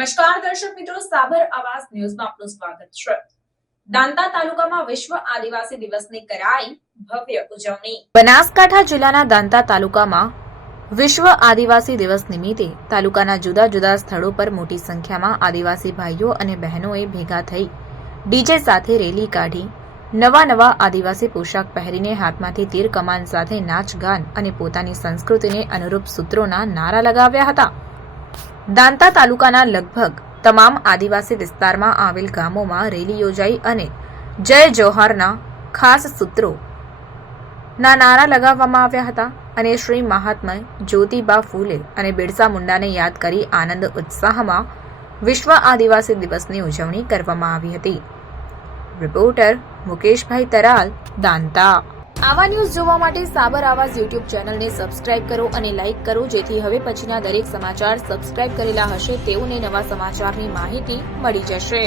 નમસ્કાર દર્શક મિત્રો, સાબર આવાસ ન્યૂઝમાં આપનું સ્વાગત છે। દાંતા તાલુકામાં વિશ્વ આદિવાસી દિવસની કરાઈ ભવ્ય ઉજવણી। બનાસકાંઠા જિલ્લાના દાંતા તાલુકામાં વિશ્વ આદિવાસી દિવસ નિમિત્તે તાલુકાના જુદા જુદા સ્થળો પર મોટી સંખ્યામાં આદિવાસી ભાઈઓ અને બહેનોએ ભેગા થઈ ડીજે સાથે રેલી કાઢી નવા આદિવાસી પોશાક પહેરીને હાથમાંથી તીર કમાન સાથે નાચ ગાન અને પોતાની સંસ્કૃતિને અનુરૂપ સૂત્રોના નારા લગાવ્યા હતા। દાંતા તાલુકાના લગભગ તમામ આદિવાસી વિસ્તારમાં આવેલ ગામોમાં રેલી યોજાઈ અને જય જોહારના ખાસ સૂત્રોના નારા લગાવવામાં આવ્યા હતા અને શ્રી મહાત્મા જ્યોતિબા ફૂલે અને બિરસા મુંડાને યાદ કરી આનંદ ઉત્સાહમાં વિશ્વ આદિવાસી દિવસની ઉજવણી કરવામાં આવી હતી। રિપોર્ટર મુકેશભાઈ તરાલ, દાંતા। આવા ન્યૂઝ જોવા માટે સાબર આવાસ યુટ્યુબ ચેનલને સબસ્ક્રાઇબ કરો અને લાઇક કરો, જેથી હવે પછીના દરેક સમાચાર સબસ્ક્રાઇબ કરેલા હશે તેઓને નવા સમાચારની માહિતી મળી જશે।